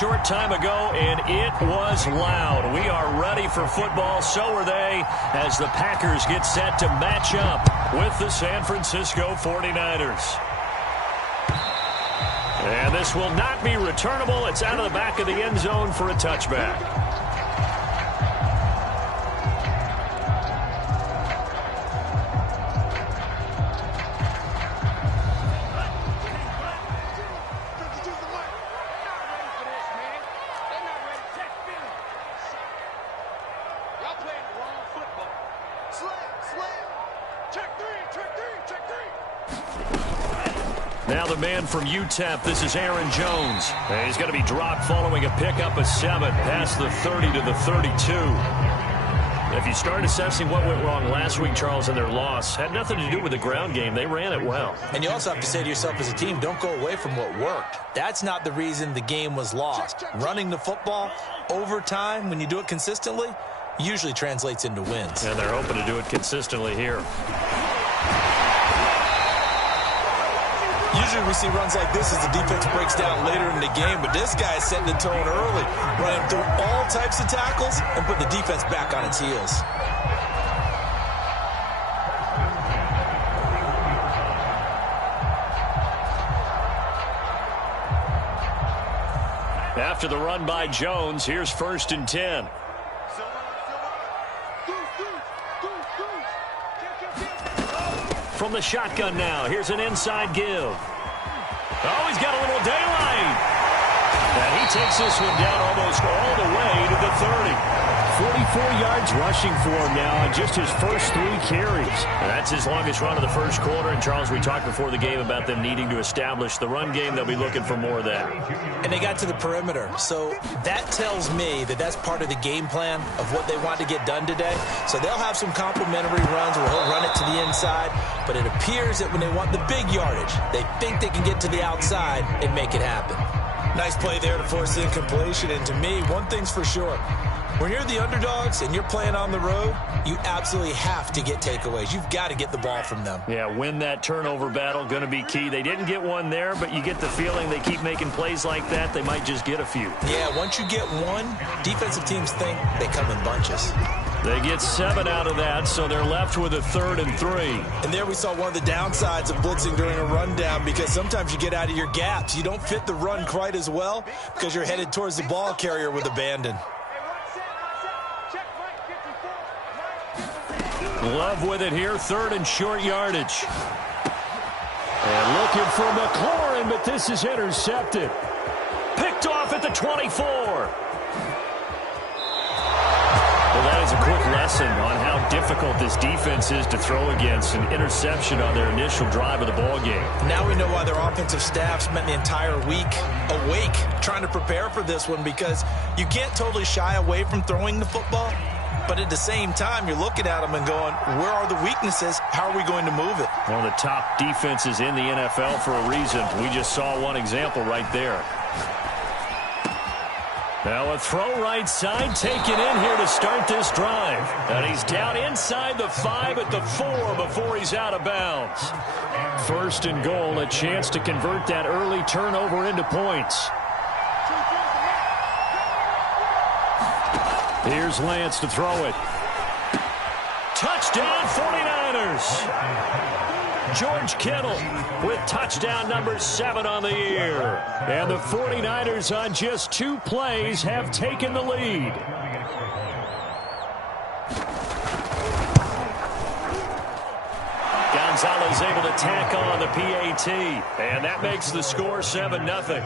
short time ago, and it was loud. We are ready for football. So are they, as the Packers get set to match up with the San Francisco 49ers. And this will not be returnable. It's out of the back of the end zone for a touchback. Now the man from UTEP, this is Aaron Jones. And he's going to be dropped following a pickup of 7 past the 30 to the 32. If you start assessing what went wrong last week, Charles, in their loss, had nothing to do with the ground game. They ran it well. And you also have to say to yourself as a team, don't go away from what worked. That's not the reason the game was lost. Running the football over time, when you do it consistently, usually translates into wins. And they're hoping to do it consistently here. Usually we see runs like this as the defense breaks down later in the game, but this guy is setting the tone early, running through all types of tackles and put the defense back on its heels. After the run by Jones, here's 1st and 10. From the shotgun now, here's an inside give. Oh, he's got a little daylight. And he takes this one down almost all the way to the 30. 44 yards rushing for him now on just his first 3 carries. And that's his longest run of the first quarter. And, Charles, we talked before the game about them needing to establish the run game. They'll be looking for more of that. And they got to the perimeter. So that tells me that that's part of the game plan of what they want to get done today. So they'll have some complementary runs where he'll run it to the inside. But it appears that when they want the big yardage, they think they can get to the outside and make it happen. Nice play there to force the incompletion. And to me, one thing's for sure. When you're the underdogs and you're playing on the road, you absolutely have to get takeaways. You've got to get the ball from them. Yeah, win that turnover battle, going to be key. They didn't get one there, but you get the feeling they keep making plays like that, they might just get a few. Yeah, once you get one, defensive teams think they come in bunches. They get 7 out of that, so they're left with a 3rd and 3. And there we saw one of the downsides of blitzing during a rundown, because sometimes you get out of your gaps. You don't fit the run quite as well because you're headed towards the ball carrier with abandon. Love with it here, 3rd and short yardage. And looking for McLaurin, but this is intercepted. Picked off at the 24. Well, that is a quick lesson on how difficult this defense is to throw against. An interception on their initial drive of the ball game. Now we know why their offensive staff spent the entire week awake trying to prepare for this one, because you can't totally shy away from throwing the football. But at the same time, you're looking at them and going, where are the weaknesses? How are we going to move it? One of the top defenses in the NFL for a reason. We just saw one example right there. Now a throw right side taken in here to start this drive. And he's down inside the 5 at the 4 before he's out of bounds. 1st and goal, a chance to convert that early turnover into points. Here's Lance to throw it. Touchdown 49ers. George Kittle with touchdown number 7 on the year. And the 49ers on just 2 plays have taken the lead. Gonzalez able to tack on the PAT. And that makes the score 7-0.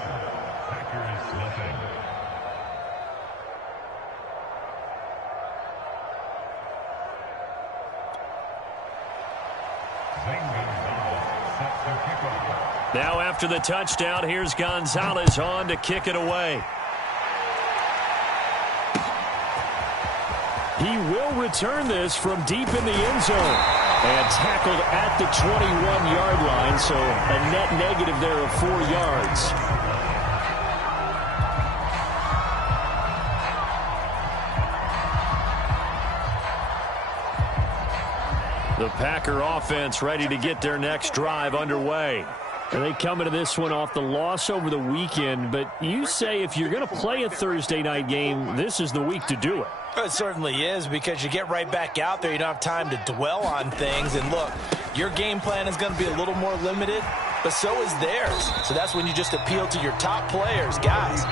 Now after the touchdown, here's Gonzalez on to kick it away. He will return this from deep in the end zone. And tackled at the 21-yard line, so a net negative there of 4 yards. The Packer offense ready to get their next drive underway. And they come into this one off the loss over the weekend, but you say if you're going to play a Thursday night game, this is the week to do it. It certainly is, because you get right back out there. You don't have time to dwell on things. And look, your game plan is going to be a little more limited, but so is theirs. So that's when you just appeal to your top players. Guys,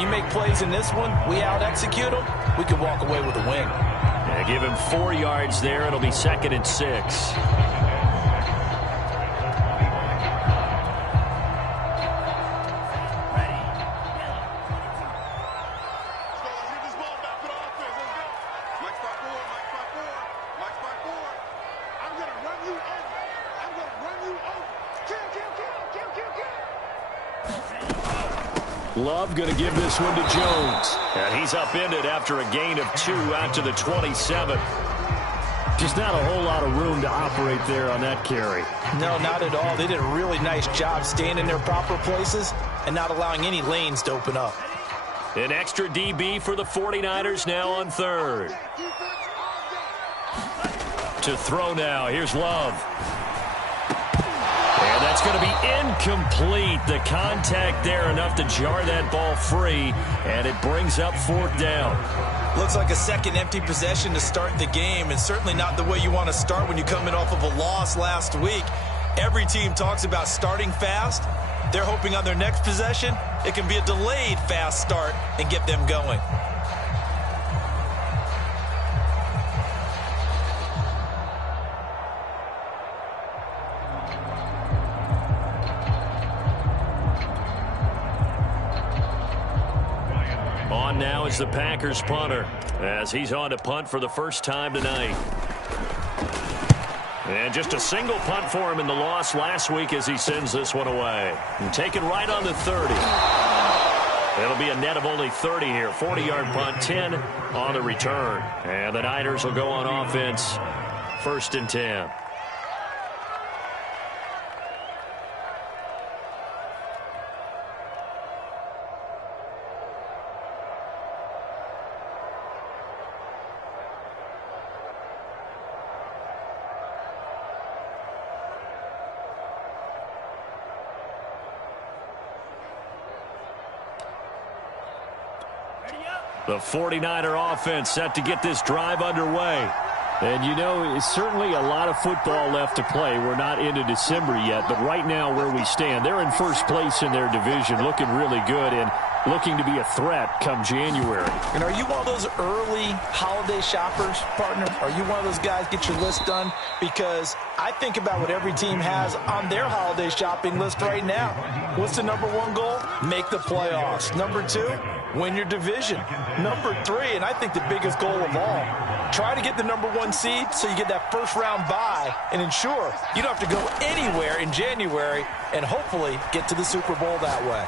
you make plays in this one, we out-execute them, we can walk away with a win. Yeah, give him 4 yards there. It'll be 2nd and 6. Love going to give this one to Jones. And he's upended after a gain of 2 out to the 27. Just not a whole lot of room to operate there on that carry. No, not at all. They did a really nice job staying in their proper places and not allowing any lanes to open up. An extra DB for the 49ers now on 3rd. To throw now. Here's Love. And that's going to be incomplete. The contact there enough to jar that ball free, and it brings up 4th down. Looks like a second empty possession to start the game, and certainly not the way you want to start when you're coming off of a loss last week. Every team talks about starting fast. They're hoping on their next possession, it can be a delayed fast start and get them going. On now is the Packers punter, as he's on to punt for the first time tonight. And just a single punt for him in the loss last week as he sends this one away. And taken right on the 30. It'll be a net of only 30 here. 40-yard punt, 10 on the return. And the Niners will go on offense, 1st and 10. The 49er offense set to get this drive underway. And, you know, it's certainly a lot of football left to play. We're not into December yet, but right now where we stand, they're in first place in their division, looking really good and looking to be a threat come January. And are you one of those early holiday shoppers, partner? Are you one of those guys get your list done? Because I think about what every team has on their holiday shopping list right now. What's the number 1 goal? Make the playoffs. Number 2, win your division. Number 3, and I think the biggest goal of all, try to get the number 1 seed so you get that first-round bye and ensure you don't have to go anywhere in January and hopefully get to the Super Bowl that way.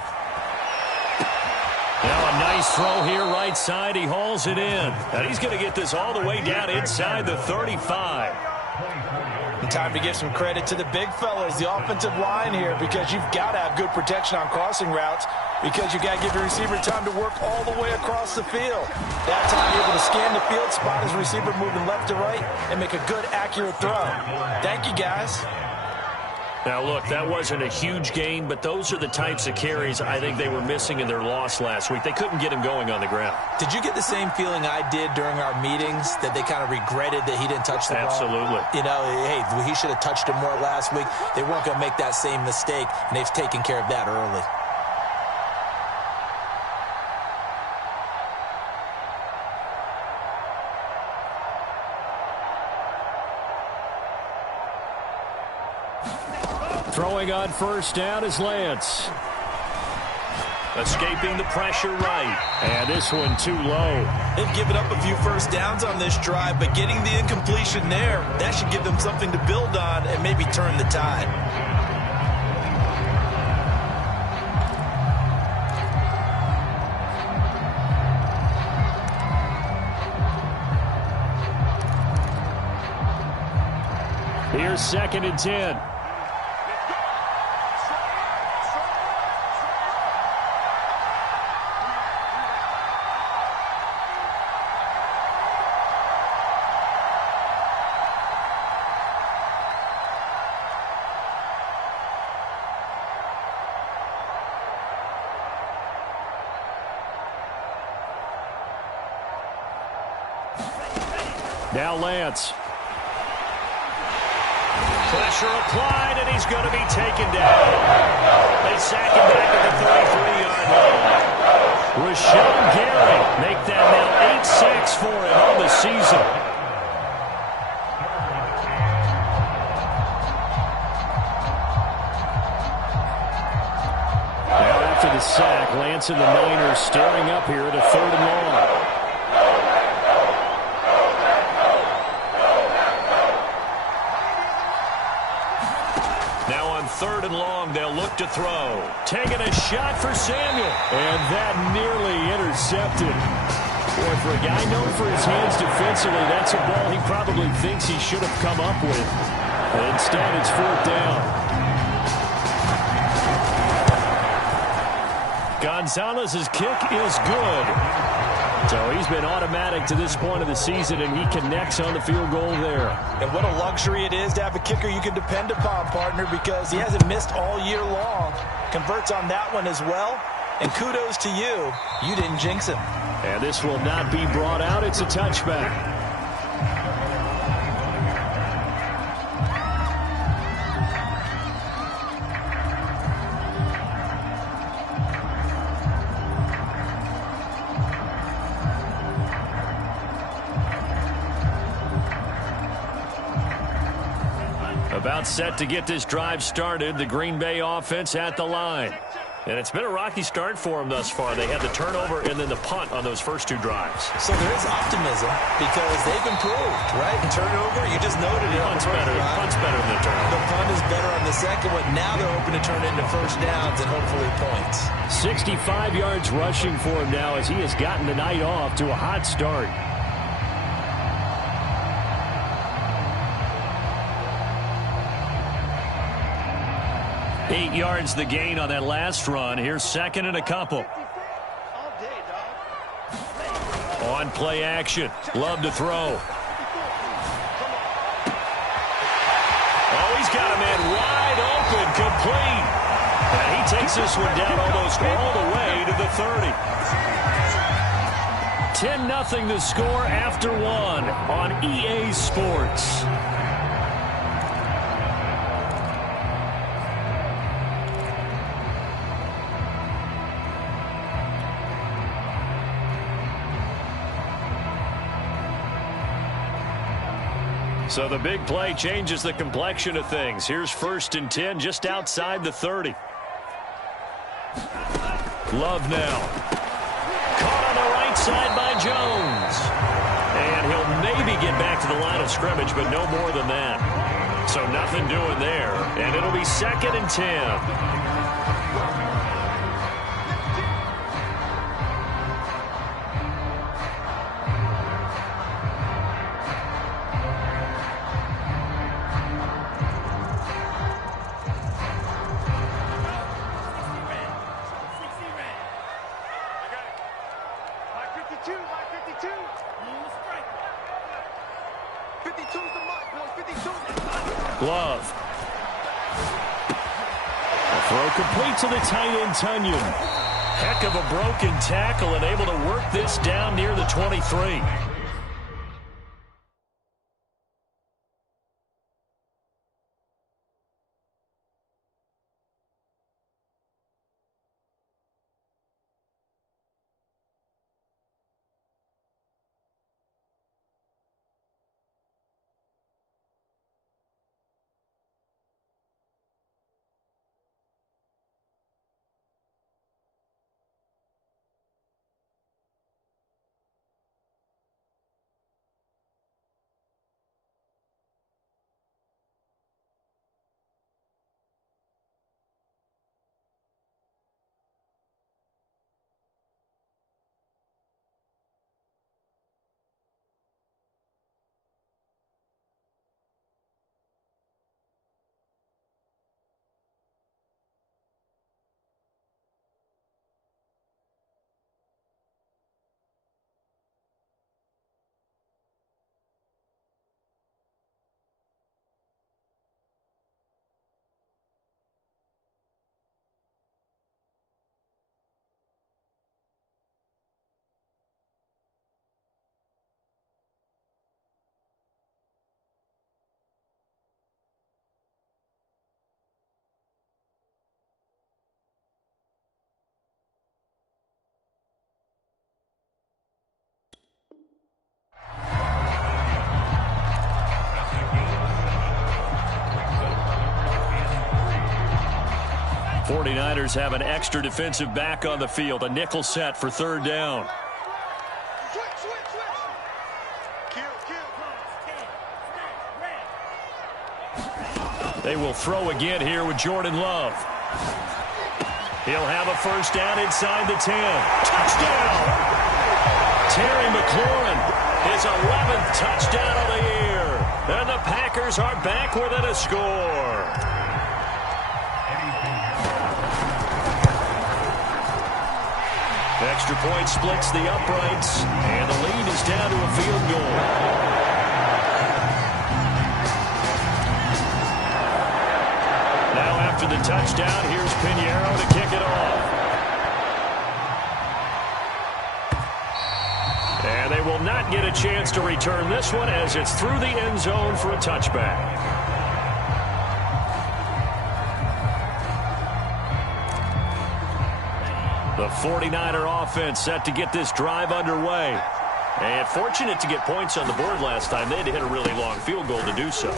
Now a nice throw here right side. He hauls it in. And he's going to get this all the way down inside the 35. And time to give some credit to the big fellas, the offensive line here, because you've got to have good protection on crossing routes, because you've got to give your receiver time to work all the way across the field. That time you're able to scan the field, spot his receiver moving left to right, and make a good, accurate throw. Thank you, guys. Now, look, that wasn't a huge gain, but those are the types of carries I think they were missing in their loss last week. They couldn't get him going on the ground. Did you get the same feeling I did during our meetings, that they kind of regretted that he didn't touch the ball? Absolutely. You know, hey, he should have touched him more last week. They weren't going to make that same mistake, and they've taken care of that early. Throwing on first down is Lance. Escaping the pressure right. And this one too low. They've given up a few first downs on this drive, but getting the incompletion there, that should give them something to build on and maybe turn the tide. Here's 2nd and 10. Now Lance. Pressure applied, and he's going to be taken down. They sack him back at the 33-yard line. Rashawn Gary make that now 8 sacks for him on the season. Now after the sack, Lance and the Niners staring up here at a 3rd and long. Now on 3rd and long, they'll look to throw. Taking a shot for Samuel. And that nearly intercepted. Boy, for a guy known for his hands defensively, that's a ball he probably thinks he should have come up with. But instead, it's 4th down. Gonzalez's kick is good. So he's been automatic to this point of the season, and he connects on the field goal there. And what a luxury it is to have a kicker you can depend upon, partner, because he hasn't missed all year long. Converts on that one as well. And kudos to you. You didn't jinx him. And this will not be brought out. It's a touchback. About set to get this drive started. The Green Bay offense at the line. And it's been a rocky start for them thus far. They had the turnover and then the punt on those first 2 drives. So there is optimism because they've improved, right? And turnover, you just noted it. Punt's better than the turnover. The punt is better on the second one. Now they're hoping to turn it into first downs and hopefully points. 65 yards rushing for him now as he has gotten the night off to a hot start. Eight yards the gain on that last run. Here's 2nd and a couple. On play action. Love to throw. Oh, he's got a man wide open, complete. And he takes this one down almost all the way to the 30. 10-0 the score after 1 on EA Sports. So the big play changes the complexion of things. Here's 1st and 10 just outside the 30. Love now. Caught on the right side by Jones. And he'll maybe get back to the line of scrimmage, but no more than that. So nothing doing there. And it'll be 2nd and 10. Glove. A throw complete to the tight end, Tunyon. Heck of a broken tackle and able to work this down near the 23. 49ers have an extra defensive back on the field. A nickel set for third down. They will throw again here with Jordan Love. He'll have a first down inside the 10. Touchdown! Terry McLaurin, his 11th touchdown of the year. And the Packers are back within a score. Extra point splits the uprights, and the lead is down to a field goal. Now after the touchdown, here's Pinheiro to kick it off. And they will not get a chance to return this one as it's through the end zone for a touchback. The 49er offense set to get this drive underway. And fortunate to get points on the board last time. They had to hit a really long field goal to do so.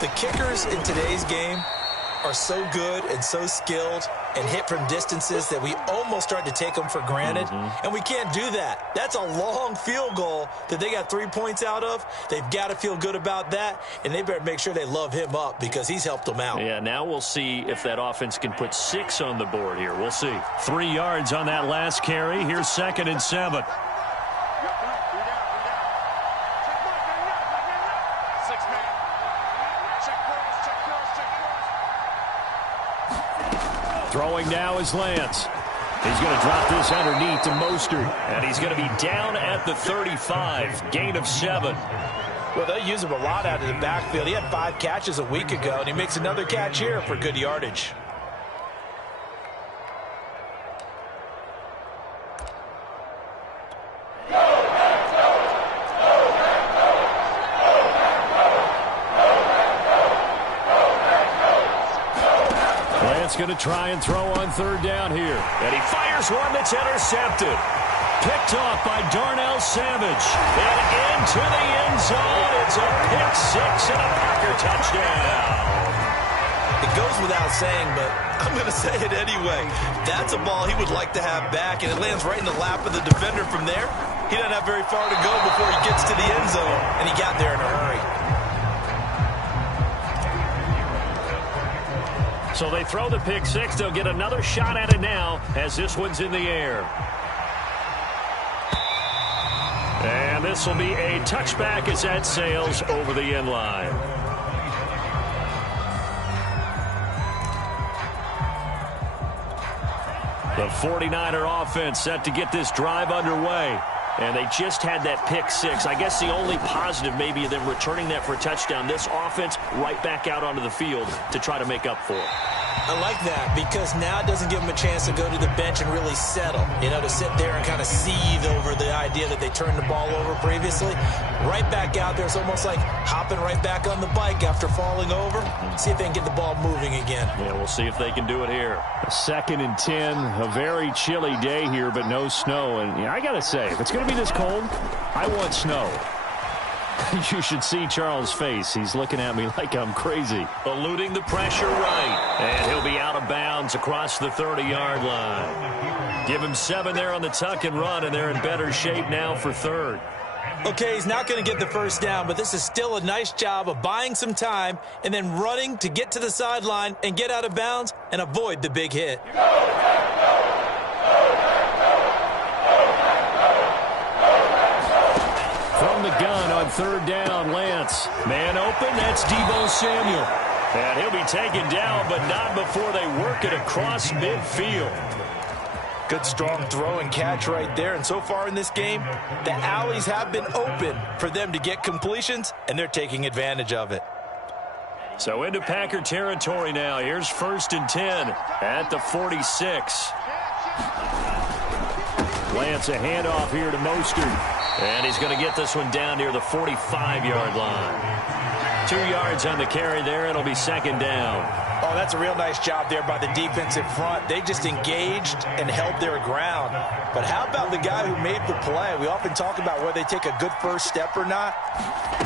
The kickers in today's game are so good and so skilled and hit from distances that we almost start to take them for granted. And we can't do that. That's a long field goal that they got 3 points out of. They've got to feel good about that, and they better make sure they love him up because he's helped them out. Yeah, now we'll see if that offense can put 6 on the board here. We'll see. 3 yards on that last carry. Here's 2nd and 7. Throwing now is Lance. He's going to drop this underneath to Mostert. And he's going to be down at the 35. Gain of 7. Well, they'll use him a lot out of the backfield. He had 5 catches a week ago, and he makes another catch here for good yardage. Going to try and throw on third down here. And he fires one that's intercepted. Picked off by Darnell Savage. And into the end zone. It's a pick 6 and a Packer touchdown. It goes without saying, but I'm going to say it anyway. That's a ball he would like to have back, and it lands right in the lap of the defender from there. He doesn't have very far to go before he gets to the end zone, and he got there in a hurry. So they throw the pick 6. They'll get another shot at it now as this one's in the air. And this will be a touchback as that sails over the end line. The 49er offense set to get this drive underway. And they just had that pick 6. I guess the only positive maybe of them returning that for a touchdown. This offense right back out onto the field to try to make up for it. I like that because now it doesn't give them a chance to go to the bench and really settle. You know, to sit there and kind of seethe over the idea that they turned the ball over previously. Right back out there. It's almost like hopping right back on the bike after falling over. See if they can get the ball moving again. Yeah, we'll see if they can do it here. 2nd and 10. A very chilly day here, but no snow. And yeah, I got to say, if it's going to be this cold, I want snow. You should see Charles' face. He's looking at me like I'm crazy. Eluding the pressure right. And he'll be out of bounds across the 30-yard line. Give him 7 there on the tuck and run, and they're in better shape now for third. Okay, he's not going to get the first down, but this is still a nice job of buying some time and then running to get to the sideline and get out of bounds and avoid the big hit. From the gun on third down, Lance. Man open, that's Deebo Samuel. And he'll be taken down, but not before they work it across midfield. Good strong throw and catch right there. And so far in this game, the alleys have been open for them to get completions, and they're taking advantage of it. So into Packer territory now. Here's 1st and 10 at the 46. Lance, a handoff here to Mostert. And he's going to get this one down near the 45-yard line. 2 yards on the carry there. It'll be 2nd down. Oh, that's a real nice job there by the defensive front. They just engaged and held their ground. But how about the guy who made the play? We often talk about whether they take a good first step or not.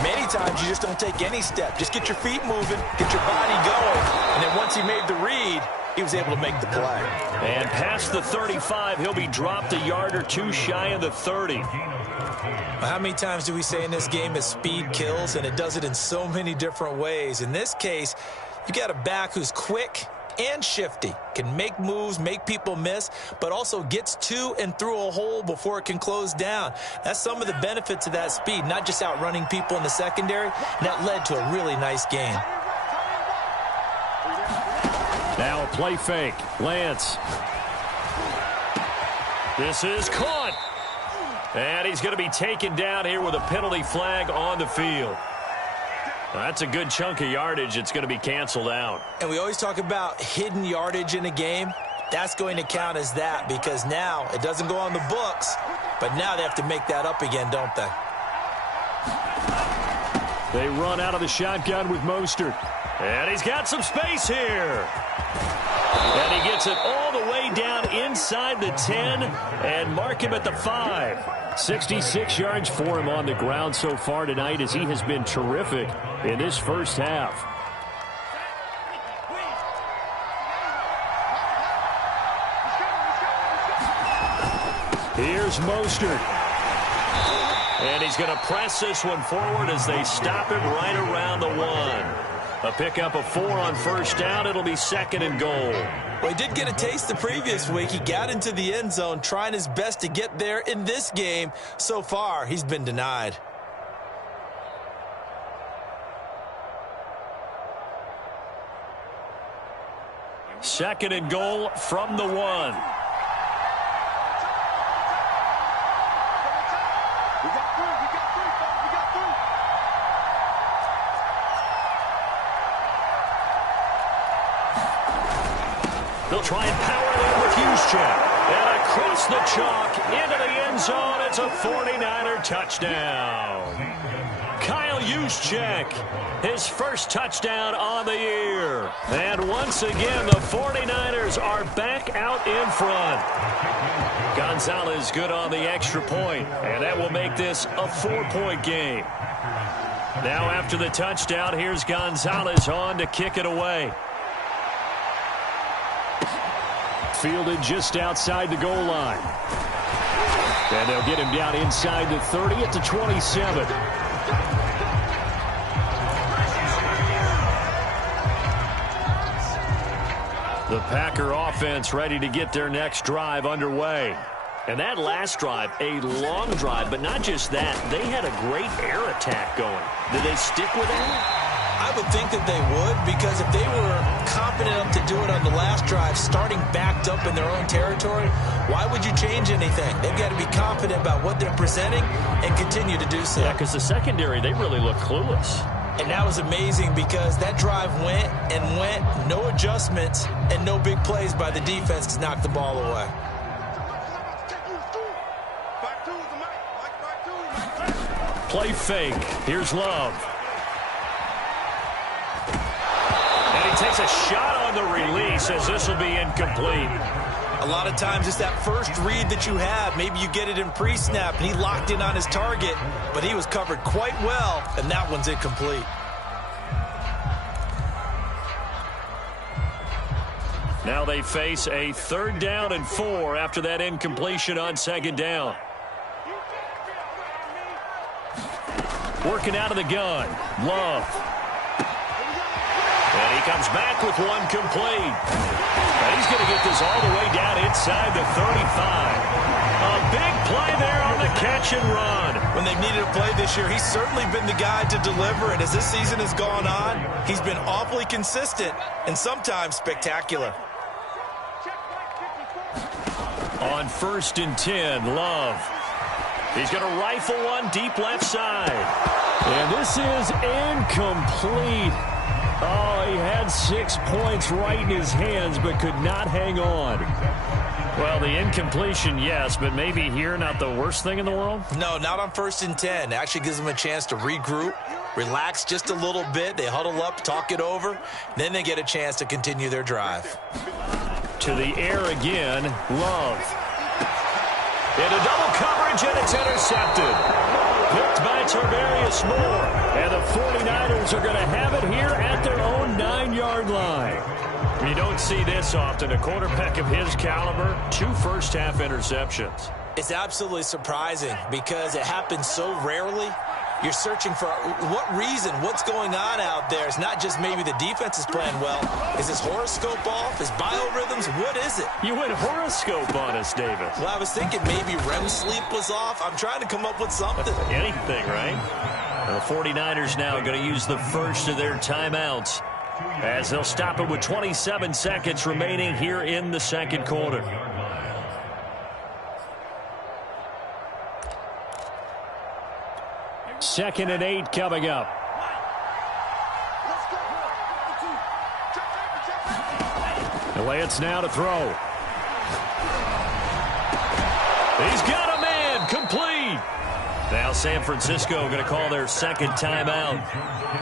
Many times you just don't take any step. Just get your feet moving, get your body going, and then once he made the read, he was able to make the play. And past the 35, he'll be dropped a yard or two shy of the 30. How many times do we say in this game that speed kills, and it does it in so many different ways? In this case, you got a back who's quick and shifty, can make moves, make people miss, but also gets to and through a hole before it can close down. That's some of the benefits of that speed, not just outrunning people in the secondary, and that led to a really nice game. Now a play fake. Lance. This is caught. And he's going to be taken down here with a penalty flag on the field. That's a good chunk of yardage. It's going to be canceled out. And we always talk about hidden yardage in a game. That's going to count as that because now it doesn't go on the books, but now they have to make that up again, don't they? They run out of the shotgun with Mostert. And he's got some space here. And he gets it all the way down inside the 10 and mark him at the 5. 66 yards for him on the ground so far tonight as he has been terrific in this first half. Here's Mostert. And he's going to press this one forward as they stop him right around the 1. A pickup of 4 on first down. It'll be 2nd and goal. Well, he did get a taste the previous week. He got into the end zone trying his best to get there in this game. So far, he's been denied. Second and goal from the 1. They'll try and power there with Juszczyk. And across the chalk into the end zone. It's a 49er touchdown. Kyle Juszczyk, his first touchdown on the year. And once again, the 49ers are back out in front. Gonzalez good on the extra point, and that will make this a 4-point game. Now after the touchdown, here's Gonzalez on to kick it away. Fielded just outside the goal line. And they'll get him down inside the 30 at the 27. The Packer offense ready to get their next drive underway. And that last drive, a long drive, but not just that. They had a great air attack going. Did they stick with that? I would think that they would, because if they were confident enough to do it on the last drive, starting backed up in their own territory, why would you change anything? They've got to be confident about what they're presenting and continue to do so. Yeah, because the secondary, they really look clueless. And that was amazing because that drive went and went, no adjustments, and no big plays by the defense to knock the ball away. Play fake. Here's Love. Takes a shot on the release as this will be incomplete. A lot of times it's that first read that you have. Maybe you get it in pre-snap, and he locked in on his target, but he was covered quite well, and that one's incomplete. Now they face a 3rd down and 4 after that incompletion on 2nd down. Working out of the gun. Love. And he comes back with one complete. And he's going to get this all the way down inside the 35. A big play there on the catch and run. When they've needed a play this year, he's certainly been the guy to deliver. And as this season has gone on, he's been awfully consistent and sometimes spectacular. On 1st and 10, Love. He's going to rifle one deep left side. And this is incomplete. Oh, he had 6 points right in his hands, but could not hang on. Well, the incompletion, yes, but maybe here not the worst thing in the world? No, not on 1st and 10. Actually gives him a chance to regroup, relax just a little bit. They huddle up, talk it over. Then they get a chance to continue their drive. To the air again, Love. Into double coverage, and it's intercepted. Picked by Tarvarius Moore. And the 49ers are going to have it here at their own 9-yard line. You don't see this often. A quarterback of his caliber, 2 first-half interceptions. It's absolutely surprising because it happens so rarely. You're searching for what reason, what's going on out there. It's not just maybe the defense is playing well. Is his horoscope off? Is biorhythms? What is it? You went horoscope on us, Davis. Well, I was thinking maybe REM sleep was off. I'm trying to come up with something. Anything, right? The 49ers now going to use the first of their timeouts as they'll stop it with 27 seconds remaining here in the second quarter. Second and 8 coming up. Lance now to throw. He's got a man, complete. Now San Francisco going to call their second timeout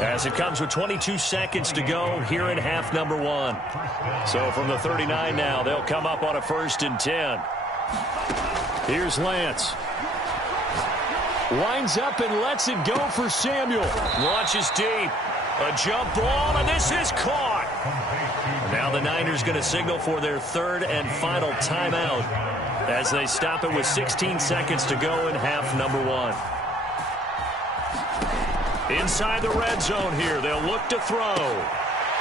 as it comes with 22 seconds to go here in half number 1. So from the 39 now, they'll come up on a 1st and 10. Here's Lance. Lines up and lets it go for Samuel. Launches deep. A jump ball, and this is caught. Now the Niners going to signal for their 3rd and final timeout as they stop it with 16 seconds to go in half number 1. Inside the red zone here, they'll look to throw.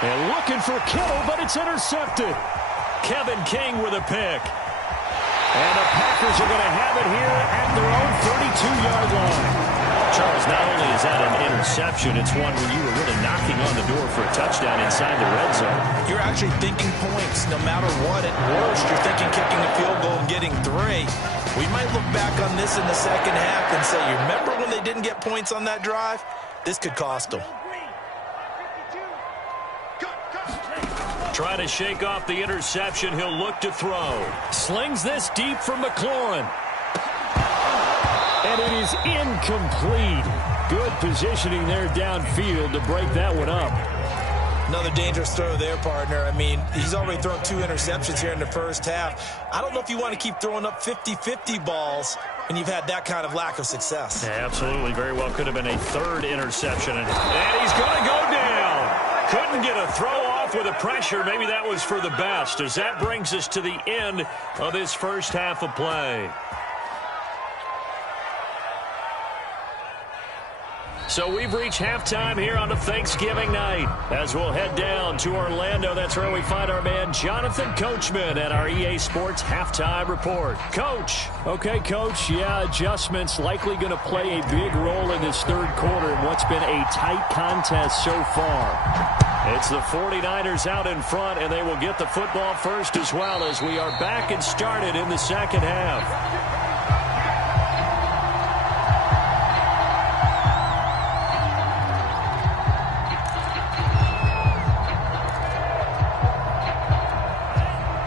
And looking for Kittle, but it's intercepted. Kevin King with a pick. And the Packers are going to have it here at their own 32-yard line. Charles, not only is that an interception, it's one where you were really knocking on the door for a touchdown inside the red zone. You're actually thinking points no matter what. At worst, you're thinking kicking a field goal and getting 3. We might look back on this in the second half and say, you remember when they didn't get points on that drive? This could cost them. Trying to shake off the interception. He'll look to throw. Slings this deep from McLaurin. And it is incomplete. Good positioning there downfield to break that one up. Another dangerous throw there, partner. I mean, he's already thrown 2 interceptions here in the first half. I don't know if you want to keep throwing up 50-50 balls when you've had that kind of lack of success. Yeah, absolutely. Very well could have been a 3rd interception. And he's going to go down. Couldn't get a throw off with the pressure. Maybe that was for the best, as that brings us to the end of this first half of play. So we've reached halftime here on a Thanksgiving night as we'll head down to Orlando. That's where we find our man Jonathan Coachman at our EA Sports Halftime Report. Coach. Okay, Coach. Yeah, adjustments likely going to play a big role in this 3rd quarter in what's been a tight contest so far. It's the 49ers out in front, and they will get the football first as well as we are back and started in the second half.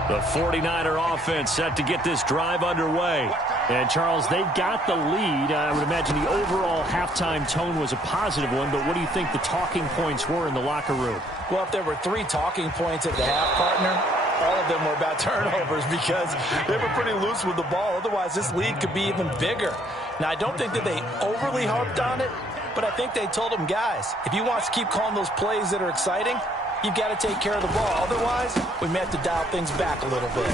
The 49er offense set to get this drive underway. And, Charles, they got the lead. I would imagine the overall halftime tone was a positive one, but what do you think the talking points were in the locker room? Well, if there were 3 talking points at the half, partner, all of them were about turnovers because they were pretty loose with the ball. Otherwise, this lead could be even bigger. Now, I don't think that they overly harped on it, but I think they told them, guys, if you want to keep calling those plays that are exciting, you've got to take care of the ball. Otherwise, we may have to dial things back a little bit.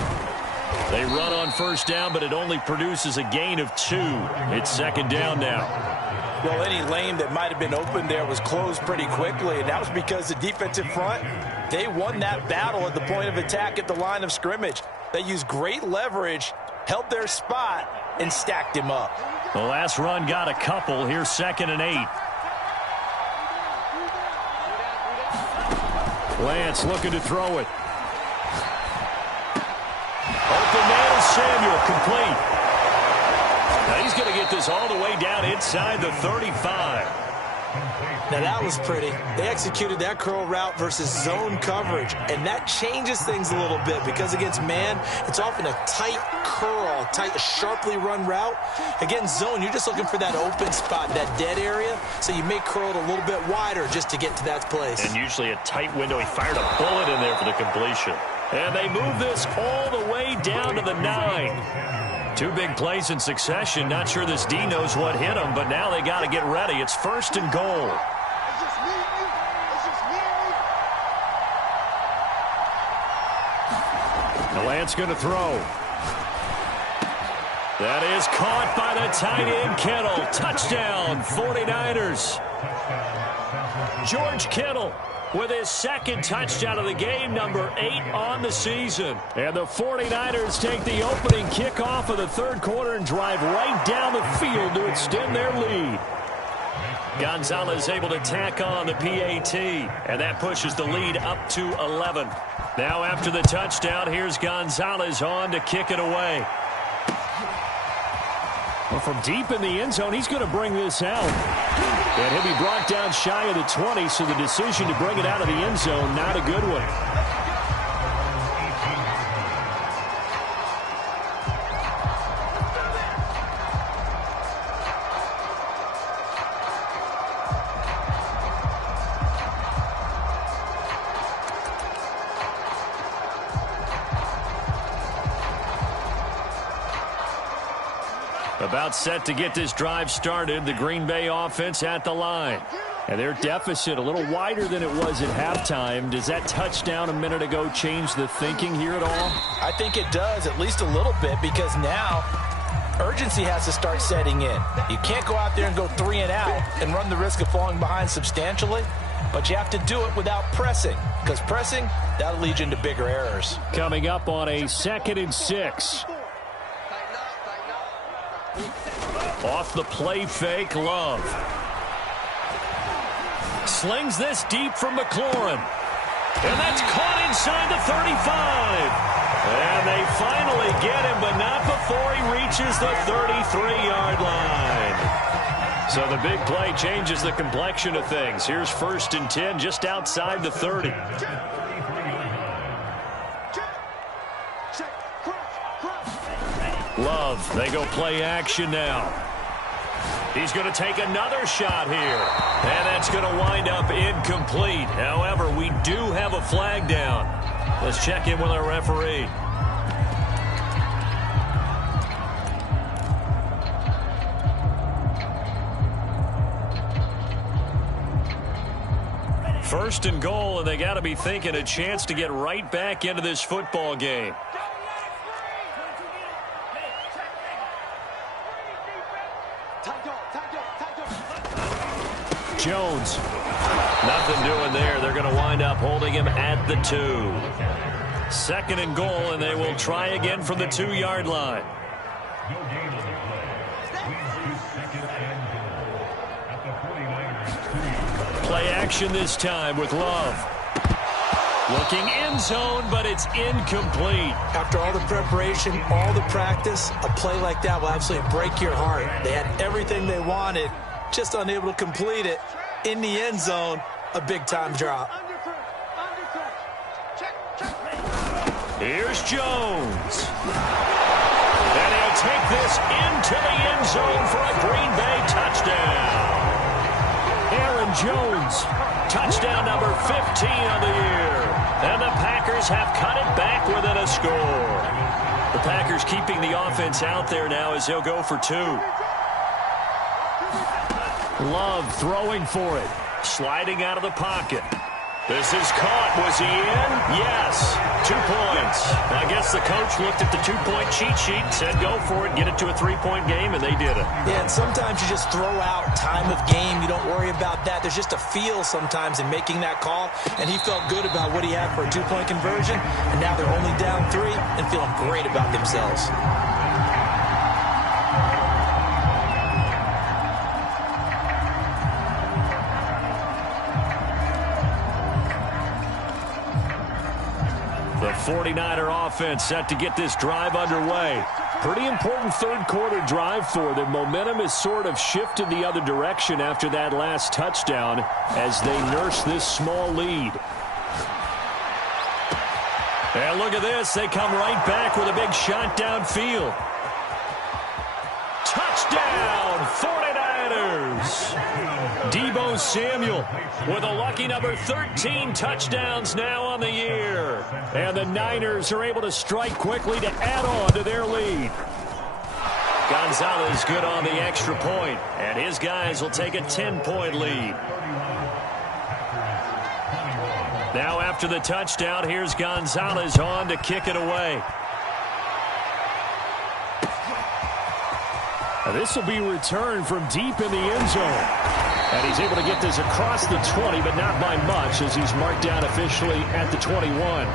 They run on first down, but it only produces a gain of 2. It's 2nd down now. Well, any lane that might have been open there was closed pretty quickly, and that was because the defensive front, they won that battle at the point of attack at the line of scrimmage. They used great leverage, held their spot, and stacked him up. The last run got a couple. Here's 2nd and 8. Lance looking to throw it. Open man is Samuel, complete. Now he's going to get this all the way down inside the 35. Now that was pretty. They executed that curl route versus zone coverage, and that changes things a little bit because against man, it's often a tight curl, tight, sharply run route. Against zone, you're just looking for that open spot, that dead area, so you may curl it a little bit wider just to get to that place. And usually a tight window. He fired a bullet in there for the completion. And they move this all the way down to the 9. Two big plays in succession. Not sure this D knows what hit him, but now they got to get ready. It's 1st and goal. Lance going to throw. That is caught by the tight end, Kittle. Touchdown, 49ers. George Kittle with his 2nd touchdown of the game, number 8 on the season. And the 49ers take the opening kickoff of the 3rd quarter and drive right down the field to extend their lead. Gonzalez able to tack on the PAT, and that pushes the lead up to 11. Now after the touchdown, here's Gonzalez on to kick it away. Well, from deep in the end zone, he's going to bring this out. And he'll be brought down shy of the 20, so the decision to bring it out of the end zone, not a good one. About set to get this drive started. The Green Bay offense at the line. And their deficit a little wider than it was at halftime. Does that touchdown a minute ago change the thinking here at all? I think it does, at least a little bit, because now urgency has to start setting in. You can't go out there and go 3 and out and run the risk of falling behind substantially, but you have to do it without pressing, because pressing, that'll lead you into bigger errors. Coming up on a 2nd and 6. Off the play fake, Love. Slings this deep from McLaurin. And that's caught inside the 35. And they finally get him, but not before he reaches the 33-yard line. So the big play changes the complexion of things. Here's 1st and 10 just outside the 30. Love, they go play action now. He's going to take another shot here. And that's going to wind up incomplete. However, we do have a flag down. Let's check in with our referee. First and goal, and they got to be thinking a chance to get right back into this football game. Jones. Nothing doing there. They're going to wind up holding him at the 2. 2nd and goal, and they will try again from the 2-yard line. Play action this time with Love. Looking end zone, but it's incomplete. After all the preparation, all the practice, a play like that will absolutely break your heart. They had everything they wanted, just unable to complete it. In the end zone, a big-time drop. Here's Jones. And he'll take this into the end zone for a Green Bay touchdown. Aaron Jones, touchdown number 15 of the year. And the Packers have cut it back within a score. The Packers keeping the offense out there now as they'll go for 2. Love throwing for it. Sliding out of the pocket. This is caught. Was he in? Yes. 2 points. I guess the coach looked at the 2-point cheat sheet and said go for it, get it to a 3-point game, and they did it. Yeah, and sometimes you just throw out time of game. You don't worry about that. There's just a feel sometimes in making that call, and he felt good about what he had for a 2-point conversion, and now they're only down 3 and feeling great about themselves. The 49er offense set to get this drive underway. Pretty important third-quarter drive for them. Momentum has sort of shifted the other direction after that last touchdown as they nurse this small lead. And look at this. They come right back with a big shot downfield. Touchdown, 49ers! Deebo Samuel with a lucky number 13 touchdowns now on the year. And the Niners are able to strike quickly to add on to their lead. Gonzalez good on the extra point, and his guys will take a 10-point lead. Now after the touchdown, here's Gonzalez on to kick it away. Now this will be returned from deep in the end zone. And he's able to get this across the 20, but not by much as he's marked down officially at the 21.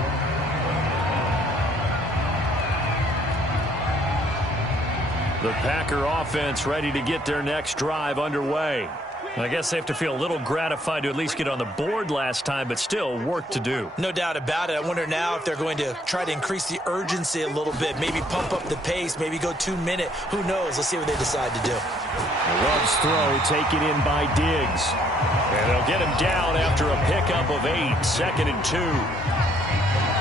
The Packer offense ready to get their next drive underway. I guess they have to feel a little gratified to at least get on the board last time, but still work to do. No doubt about it. I wonder now if they're going to try to increase the urgency a little bit, maybe pump up the pace, maybe go 2-minute. Who knows? Let's see what they decide to do. Love's throw taken in by Diggs. And they'll get him down after a pickup of 8, 2nd and 2.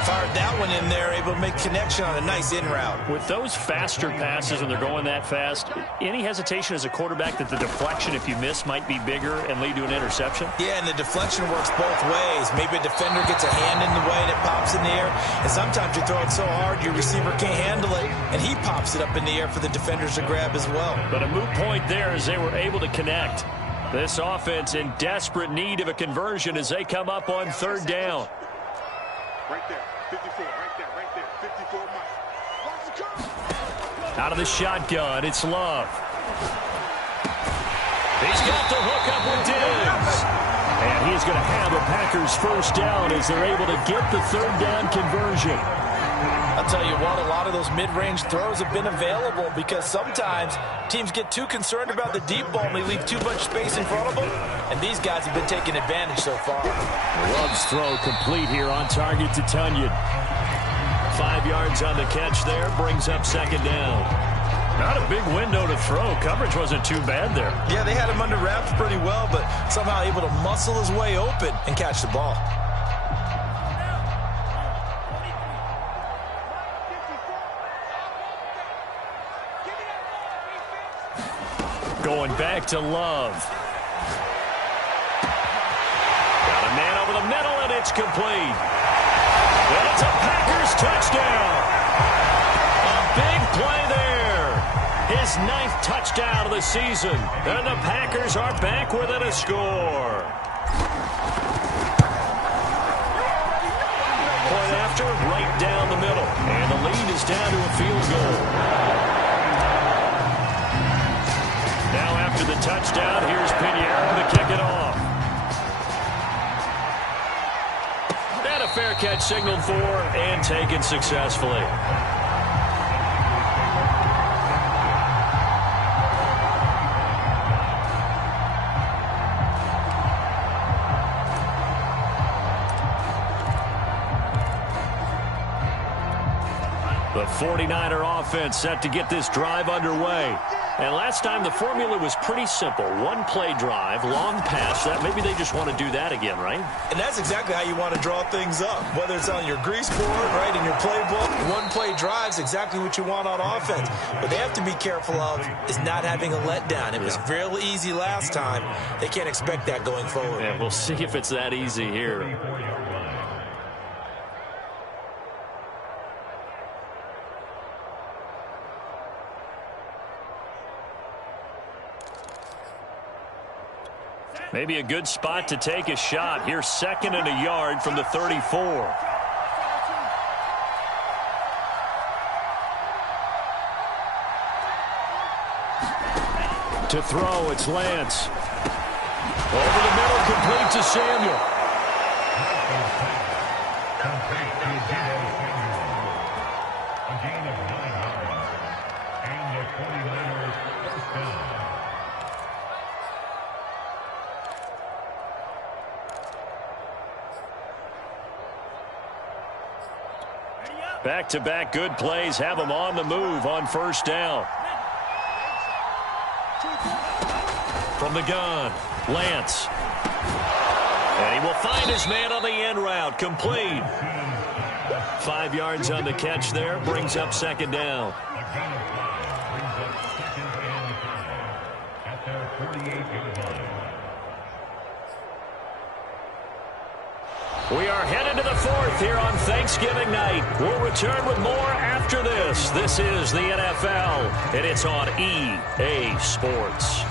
Fired that one in there, able to make connection on a nice in route. With those faster passes when they're going that fast, any hesitation as a quarterback that the deflection, if you miss, might be bigger and lead to an interception? Yeah, and the deflection works both ways. Maybe a defender gets a hand in the way and it pops in the air. And sometimes you throw it so hard your receiver can't handle it, and he pops it up in the air for the defenders to grab as well. But a moot point there as they were able to connect. This offense in desperate need of a conversion as they come up on 3rd down. Right there, 54, right there, 54 miles. Out of the shotgun, it's Love. He's got the hook up with Diggs. And he's going to have the Packers first down as they're able to get the 3rd down conversion. I'll tell you what, a lot of those mid-range throws have been available because sometimes teams get too concerned about the deep ball and they leave too much space in front of them, and these guys have been taking advantage so far. Love's throw complete here on target to Tunyon. 5 yards on the catch there, brings up 2nd down. Not a big window to throw. Coverage wasn't too bad there. Yeah, they had him under wraps pretty well, but somehow able to muscle his way open and catch the ball. Going back to Love. Got a man over the middle, and it's complete. And it's a Packers touchdown. A big play there. His 9th touchdown of the season. And the Packers are back within a score. Point after, right down the middle. And the lead is down to a field goal. Now after the touchdown, here's Pinheiro to kick it off. And a fair catch signaled for and taken successfully. The 49er offense set to get this drive underway. And last time the formula was pretty simple. 1-play drive, long pass. Maybe they just want to do that again, right? And that's exactly how you want to draw things up. Whether it's on your grease board, right, in your playbook, 1-play drive's exactly what you want on offense. What they have to be careful of is not having a letdown. It was real easy last time. They can't expect that going forward. Yeah, we'll see if it's that easy here. Maybe a good spot to take a shot. Here's 2nd and a yard from the 34. To throw, it's Lance. Over the middle, complete to Samuel. Back-to-back good plays have him on the move on first down. From the gun, Lance. And he will find his man on the end route. Complete. 5 yards on the catch there. Brings up second down. We are headed to the fourth here on Thanksgiving night. We'll return with more after this. This is the NFL, and it's on EA Sports.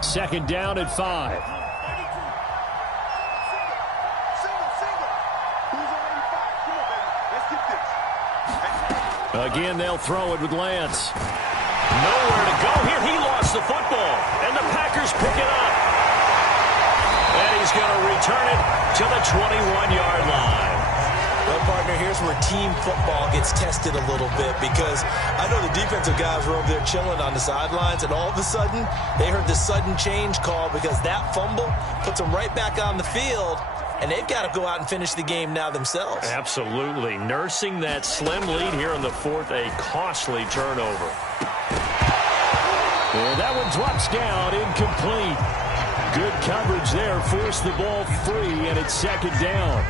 Second down at 5. Again, they'll throw it with Lance. Nowhere to go here. He lost the football, and the Packers pick it up. And he's going to return it to the 21-yard line. Well, partner, here's where team football gets tested a little bit, because I know the defensive guys were over there chilling on the sidelines, and all of a sudden they heard the sudden change call because that fumble puts them right back on the field, and they've got to go out and finish the game now themselves. Absolutely. Nursing that slim lead here in the fourth, a costly turnover. And that one drops down, incomplete. Good coverage there, forced the ball free, and it's second down.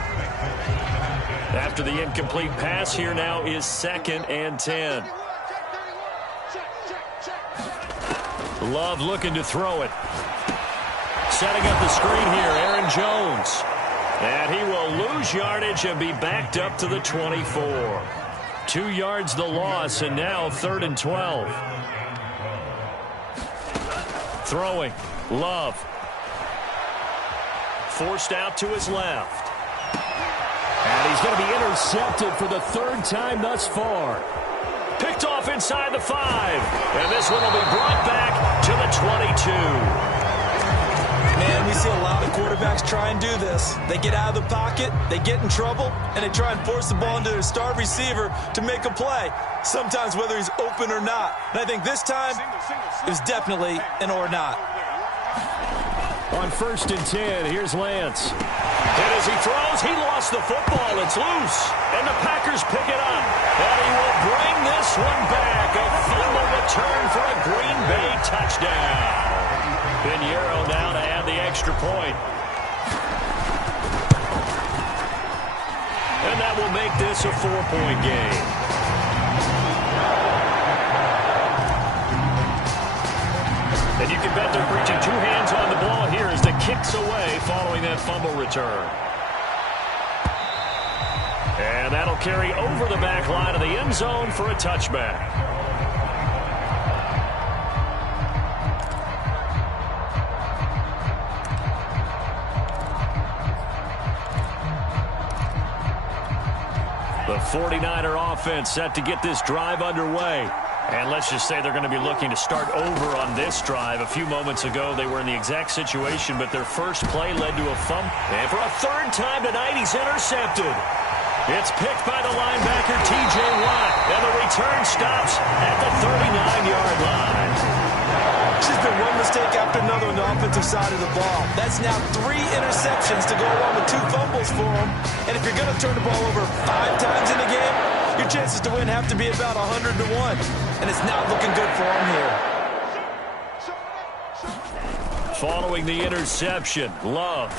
After the incomplete pass, here now is 2nd and 10. Love looking to throw it. Setting up the screen here, Aaron Jones. And he will lose yardage and be backed up to the 24. 2 yards the loss, and now 3rd and 12. Throwing, Love. Forced out to his left. And he's going to be intercepted for the 3rd time thus far. Picked off inside the 5. And this one will be brought back to the 22. Man, we see a lot of quarterbacks try and do this. They get out of the pocket, they get in trouble, and they try and force the ball into their star receiver to make a play, sometimes whether he's open or not. And I think this time, it was definitely an or not. On 1st and 10, here's Lance. And as he throws, he lost the football. It's loose. And the Packers pick it up. And he will bring this one back. A fumble return for a Green Bay touchdown. Pinheiro now to add the extra point. And that will make this a 4-point game. And you can bet they're preaching 2 hands on the ball here as the kick's away following that fumble return. And that'll carry over the back line of the end zone for a touchback. The 49er offense set to get this drive underway. And let's just say they're going to be looking to start over on this drive. A few moments ago, they were in the exact situation, but their first play led to a fumble. And for a 3rd time tonight, he's intercepted. It's picked by the linebacker, T.J. Watt. And the return stops at the 39-yard line. It's just been one mistake after another on the offensive side of the ball. That's now 3 interceptions to go along with 2 fumbles for him. And if you're going to turn the ball over 5 times in a game, your chances to win have to be about 100 to 1. And it's not looking good for him here. Following the interception, Love.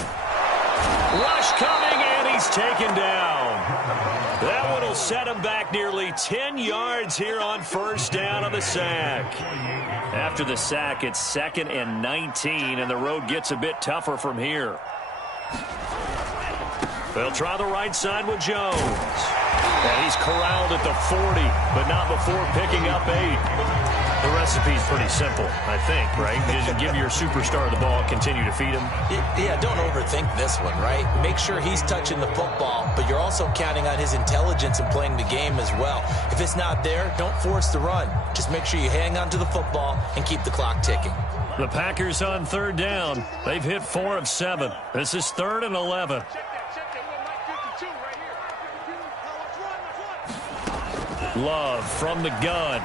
Rush coming, and he's taken down. That one will set him back nearly 10 yards here on 1st down on the sack. After the sack, it's 2nd and 19, and the road gets a bit tougher from here. They'll try the right side with Jones. And he's corralled at the 40, but not before picking up 8. The recipe's pretty simple, I think, right? Just give your superstar the ball, continue to feed him. Yeah, don't overthink this one, right? Make sure he's touching the football, but you're also counting on his intelligence in playing the game as well. If it's not there, don't force the run. Just make sure you hang on to the football and keep the clock ticking. The Packers on 3rd down. They've hit 4 of 7. This is 3rd and 11. Love from the gun.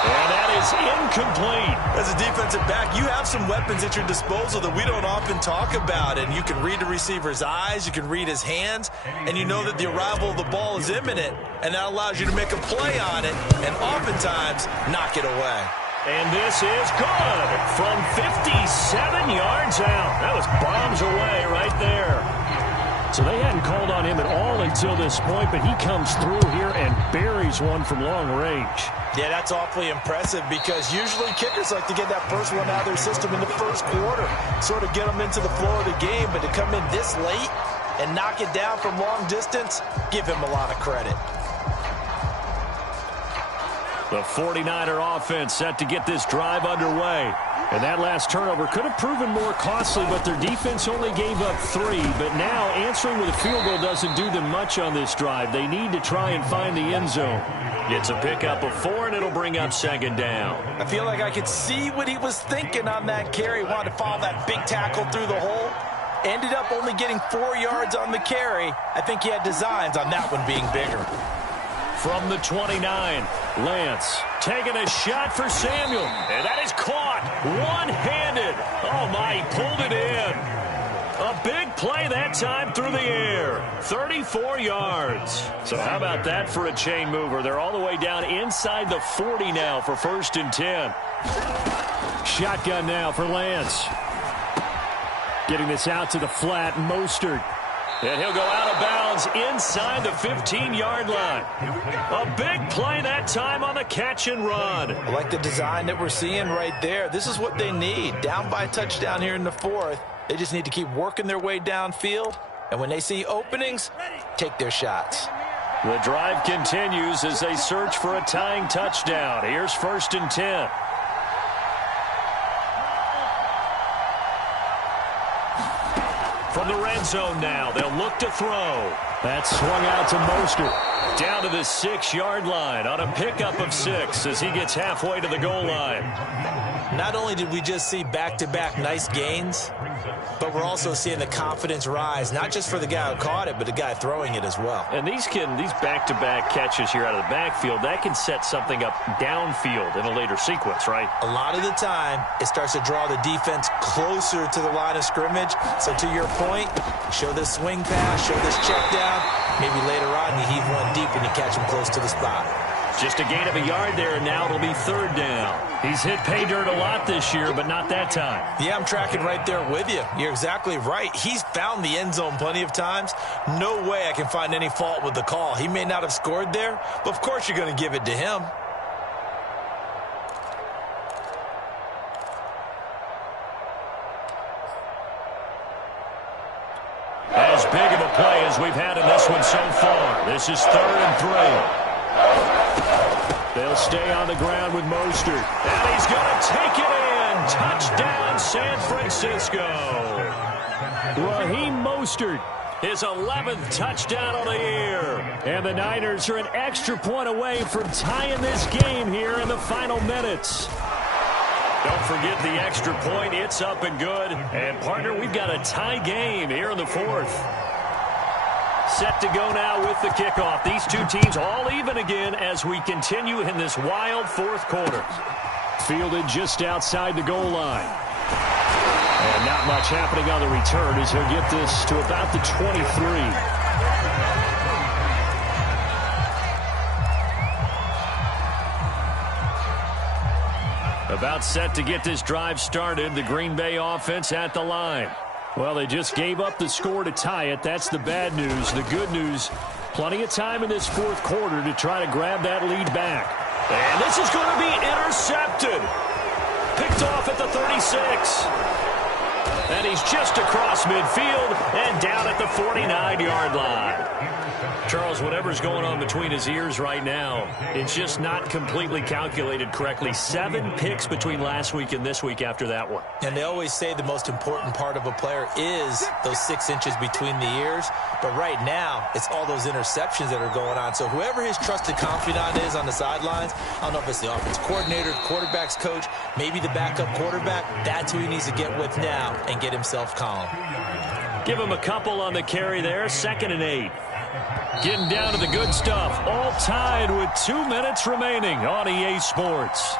And that is incomplete. As a defensive back, you have some weapons at your disposal that we don't often talk about. And you can read the receiver's eyes, you can read his hands, and you know that the arrival of the ball is imminent. And that allows you to make a play on it and oftentimes knock it away. And this is good from 57 yards out. That was bombs away right there. So they hadn't called on him at all until this point, but he comes through here and buries one from long range. Yeah, that's awfully impressive because usually kickers like to get that first one out of their system in the first quarter, sort of get them into the flow of the game, but to come in this late and knock it down from long distance, give him a lot of credit. The 49er offense set to get this drive underway. And that last turnover could have proven more costly, but their defense only gave up 3. But now answering with a field goal doesn't do them much on this drive. They need to try and find the end zone. It's a pickup of 4, and it'll bring up 2nd down. I feel like I could see what he was thinking on that carry. Wanted to follow that big tackle through the hole. Ended up only getting 4 yards on the carry. I think he had designs on that one being bigger. From the 29, Lance taking a shot for Samuel. And that is caught one-handed. Oh, my, he pulled it in. A big play that time through the air. 34 yards. So how about that for a chain mover? They're all the way down inside the 40 now for 1st and 10. Shotgun now for Lance. Getting this out to the flat, Mostert. And he'll go out of bounds inside the 15-yard line. A big play that time on the catch and run. I like the design that we're seeing right there. This is what they need. Down by a touchdown here in the 4th. They just need to keep working their way downfield. And when they see openings, take their shots. The drive continues as they search for a tying touchdown. Here's 1st and 10. From the red zone now, they'll look to throw. That swung out to Mostert. Down to the 6-yard line on a pickup of 6 as he gets halfway to the goal line. Not only did we just see back-to-back nice gains, but we're also seeing the confidence rise, not just for the guy who caught it, but the guy throwing it as well. And these back-to-back catches here out of the backfield, that can set something up downfield in a later sequence, right? A lot of the time, it starts to draw the defense closer to the line of scrimmage. So to your point, show this swing pass, show this check down. Maybe later on you heave one deep and you catch him close to the spot. Just a gain of a yard there, and now it'll be 3rd down. He's hit pay dirt a lot this year, but not that time. Yeah, I'm tracking right there with you. You're exactly right. He's found the end zone plenty of times. No way I can find any fault with the call. He may not have scored there, but of course you're going to give it to him. As big of a play as we've had in this one so far. This is 3rd and 3. They'll stay on the ground with Mostert. And he's going to take it in. Touchdown, San Francisco. Raheem Mostert, his 11th touchdown of the year. And the Niners are an extra point away from tying this game here in the final minutes. Don't forget the extra point. It's up and good. And, partner, we've got a tie game here in the 4th. Set to go now with the kickoff. These two teams all even again as we continue in this wild 4th quarter. Fielded just outside the goal line. And not much happening on the return as he'll get this to about the 23. About set to get this drive started. The Green Bay offense at the line. Well, they just gave up the score to tie it. That's the bad news. The good news, plenty of time in this 4th quarter to try to grab that lead back. And this is going to be intercepted. Picked off at the 36. And he's just across midfield and down at the 49-yard line. Charles, whatever's going on between his ears right now, it's just not completely calculated correctly. 7 picks between last week and this week after that one. And they always say the most important part of a player is those 6 inches between the ears. But right now, it's all those interceptions that are going on. So whoever his trusted confidant is on the sidelines, I don't know if it's the offense coordinator, quarterback's coach, maybe the backup quarterback, that's who he needs to get with now and get himself calm. Give him a couple on the carry there. 2nd and 8. Getting down to the good stuff. All tied with 2 minutes remaining on EA Sports.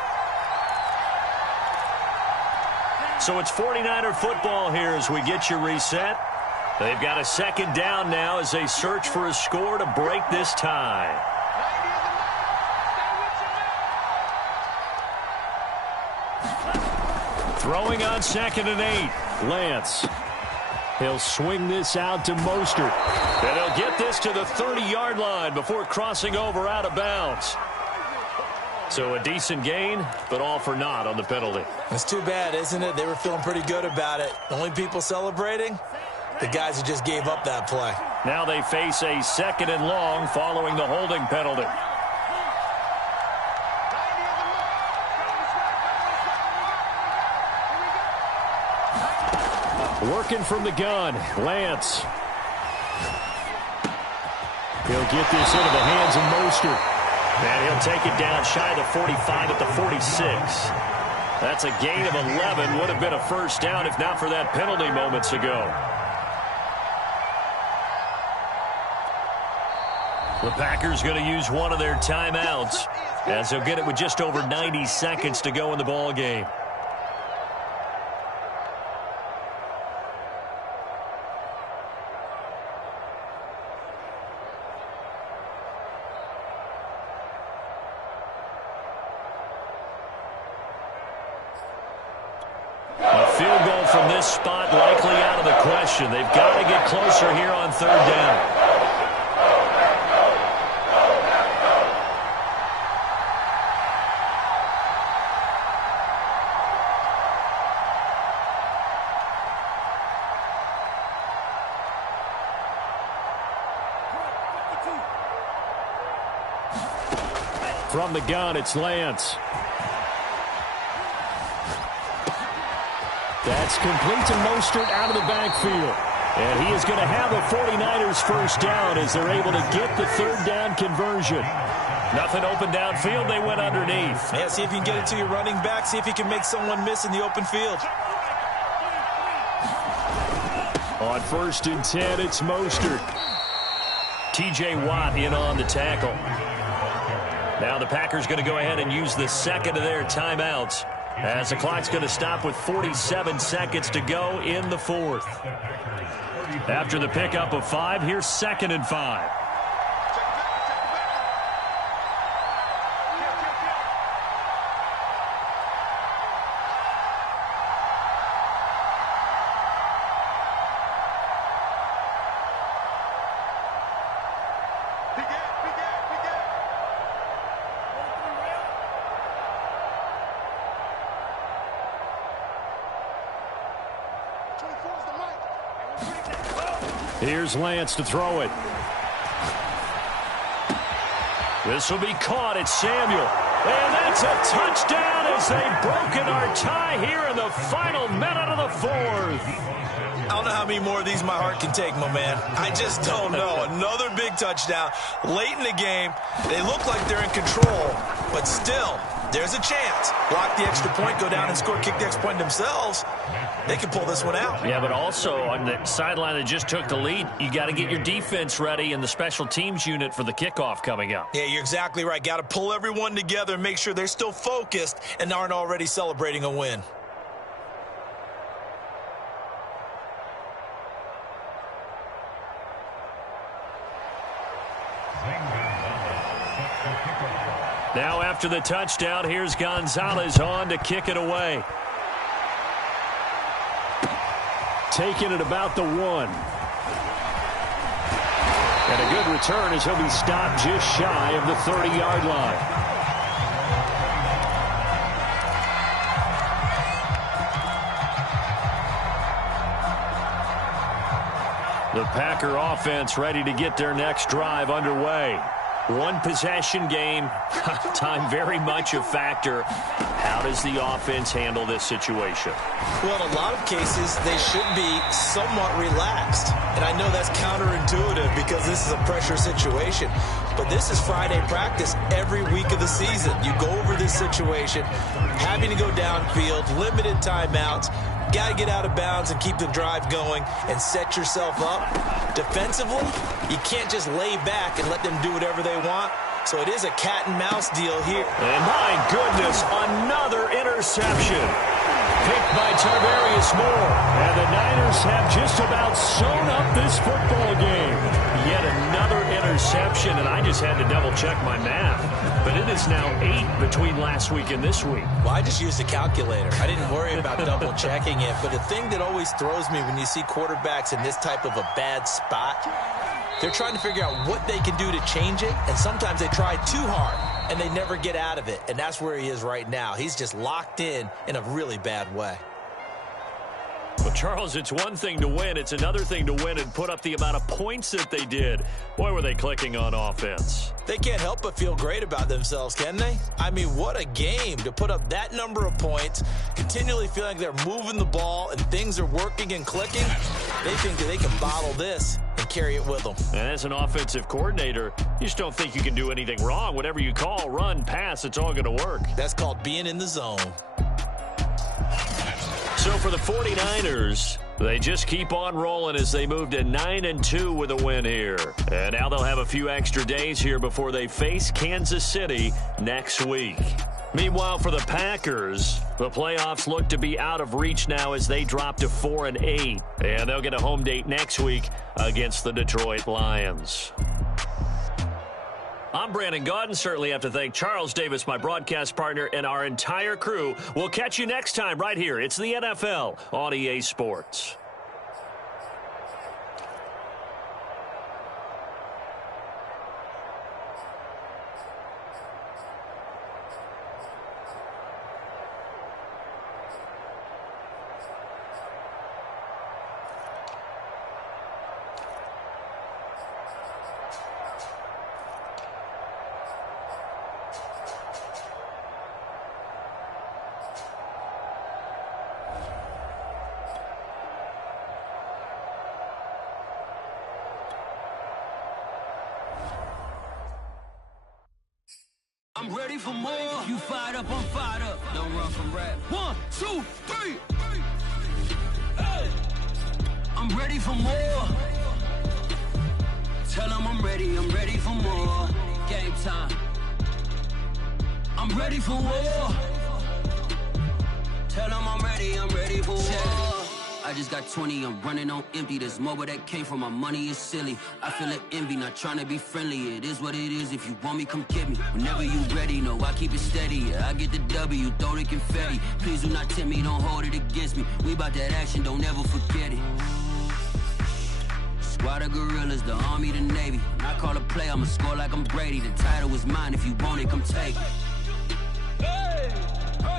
So it's 49er football here as we get you reset. They've got a 2nd down now as they search for a score to break this tie. Throwing on 2nd and 8. Lance. He'll swing this out to Mostert. And he'll get this to the 30-yard line before crossing over out of bounds. So a decent gain, but all for naught on the penalty. It's too bad, isn't it? They were feeling pretty good about it. The only people celebrating, the guys who just gave up that play. Now they face a 2nd and long following the holding penalty. Working from the gun, Lance. He'll get this into the hands of Mostert. And he'll take it down shy of the 45 at the 46. That's a gain of 11. Would have been a first down if not for that penalty moments ago. The Packers going to use one of their timeouts as they'll get it with just over 90 seconds to go in the ball game. Spot likely out of the question. They've got to get closer here on 3rd down. From the gun, it's Lance. That's complete to Mostert out of the backfield. And he is going to have the 49ers first down as they're able to get the 3rd down conversion. Nothing open downfield. They went underneath. Yeah, see if you can get it to your running back. See if you can make someone miss in the open field. On 1st and 10, it's Mostert. T.J. Watt in on the tackle. Now the Packers going to go ahead and use the 2nd of their timeouts, as the clock's going to stop with 47 seconds to go in the 4th. After the pickup of 5, here's 2nd and 5. Here's Lance to throw it. This will be caught. It's Samuel. And that's a touchdown as they've broken our tie here in the final minute of the 4th. I don't know how many more of these my heart can take, my man. I just don't know. Another big touchdown late in the game. They look like they're in control, but still, there's a chance. Block the extra point, go down and score, kick the extra point themselves. They can pull this one out. Yeah, but also on the sideline that just took the lead, you got to get your defense ready and the special teams unit for the kickoff coming up. Yeah, you're exactly right. Got to pull everyone together and make sure they're still focused and aren't already celebrating a win. Now after the touchdown, here's Gonzalez on to kick it away. Taking it about the 1. And a good return as he'll be stopped just shy of the 30-yard line. The Packer offense ready to get their next drive underway. One possession game, time very much a factor. How does the offense handle this situation? Well, in a lot of cases, they should be somewhat relaxed. And I know that's counterintuitive because this is a pressure situation. But this is Friday practice every week of the season. You go over this situation, having to go downfield, limited timeouts. Got to get out of bounds and keep the drive going and set yourself up. Defensively, you can't just lay back and let them do whatever they want. So it is a cat and mouse deal here. And my goodness, another interception. Picked by Tarvarius Moore. And the Niners have just about sewn up this football game. Yet another interception, and I just had to double-check my math. But it is now 8 between last week and this week. Well, I just used a calculator. I didn't worry about double-checking it. But the thing that always throws me when you see quarterbacks in this type of a bad spot, they're trying to figure out what they can do to change it, and sometimes they try too hard, and they never get out of it. And that's where he is right now. He's just locked in a really bad way. Well, Charles, it's one thing to win. It's another thing to win and put up the amount of points that they did. Boy, were they clicking on offense. They can't help but feel great about themselves, can they? I mean, what a game to put up that number of points, continually feeling like they're moving the ball and things are working and clicking. They think that they can bottle this and carry it with them. And as an offensive coordinator, you just don't think you can do anything wrong. Whatever you call, run, pass, it's all going to work. That's called being in the zone. So for the 49ers, they just keep on rolling as they move to 9-2 with a win here. And now they'll have a few extra days here before they face Kansas City next week. Meanwhile, for the Packers, the playoffs look to be out of reach now as they drop to 4-8. And they'll get a home date next week against the Detroit Lions. I'm Brandon Gaudin. Certainly have to thank Charles Davis, my broadcast partner, and our entire crew. We'll catch you next time right here. It's the NFL on EA Sports. I'm ready for more. You fired up, I'm fired up. Don't run from rap. 1, 2, 3. Hey. I'm ready for more. Tell them I'm ready for more. Game time. I'm ready for war. Tell them I'm ready for war. I just got 20, I'm running on empty. There's more where that came from, my money is silly. I feel it envy, not trying to be friendly. It is what it is, if you want me, come get me. Whenever you ready, no, I keep it steady. Yeah, I get the W, throw the confetti. Please do not tempt me, don't hold it against me. We about that action, don't ever forget it. Squad of gorillas, the army, the navy. When I call a play, I'ma score like I'm Brady. The title is mine, if you want it, come take it.